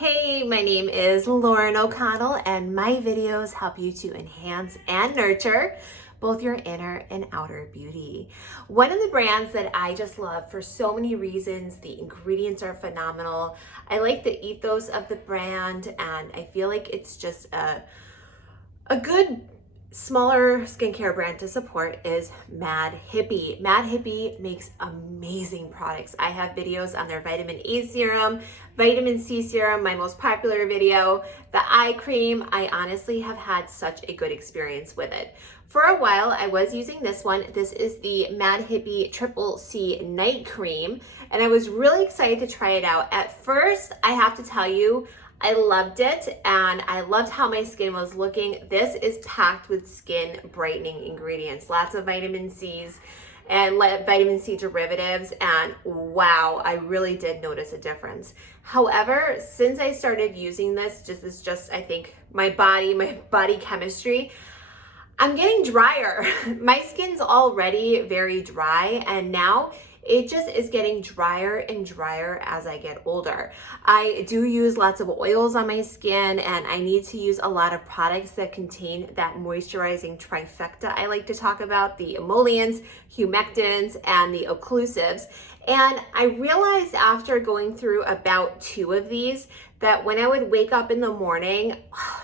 Hey, my name is Lauren O'Connell, and my videos help you to enhance and nurture both your inner and outer beauty. One of the brands that I just love for so many reasons, the ingredients are phenomenal. I like the ethos of the brand, and I feel like it's just a good smaller skincare brand to support is Mad Hippie. Mad Hippie makes amazing products. I have videos on their vitamin A serum, vitamin C serum, my most popular video, the eye cream. I honestly have had such a good experience with it. For a while, I was using this one. This is the Mad Hippie Triple C Night Cream, and I was really excited to try it out. At first, I have to tell you, I loved it, and I loved how my skin was looking. This is packed with skin brightening ingredients, lots of vitamin C's and vitamin C derivatives, and wow, I really did notice a difference. However, since I started using this, I think my body chemistry, I'm getting drier. My skin's already very dry, and now it just is getting drier and drier as I get older. I do use lots of oils on my skin, and I need to use a lot of products that contain that moisturizing trifecta I like to talk about, the emollients, humectants, and the occlusives. And I realized after going through about 2 of these that when I would wake up in the morning,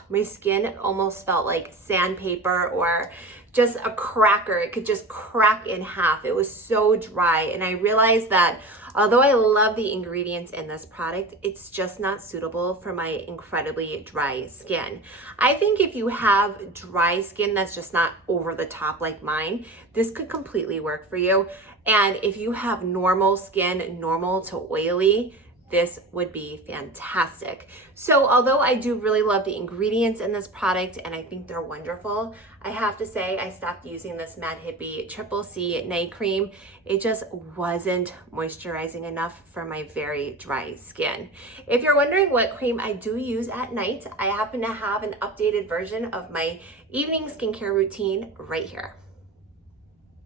my skin almost felt like sandpaper or just a cracker. It could just crack in half. It was so dry. And I realized that although I love the ingredients in this product, it's just not suitable for my incredibly dry skin. I think if you have dry skin that's just not over the top like mine, this could completely work for you. And if you have normal skin, normal to oily, this would be fantastic. So although I do really love the ingredients in this product and I think they're wonderful, I have to say I stopped using this Mad Hippie Triple C Night Cream. It just wasn't moisturizing enough for my very dry skin. If you're wondering what cream I do use at night, I happen to have an updated version of my evening skincare routine right here.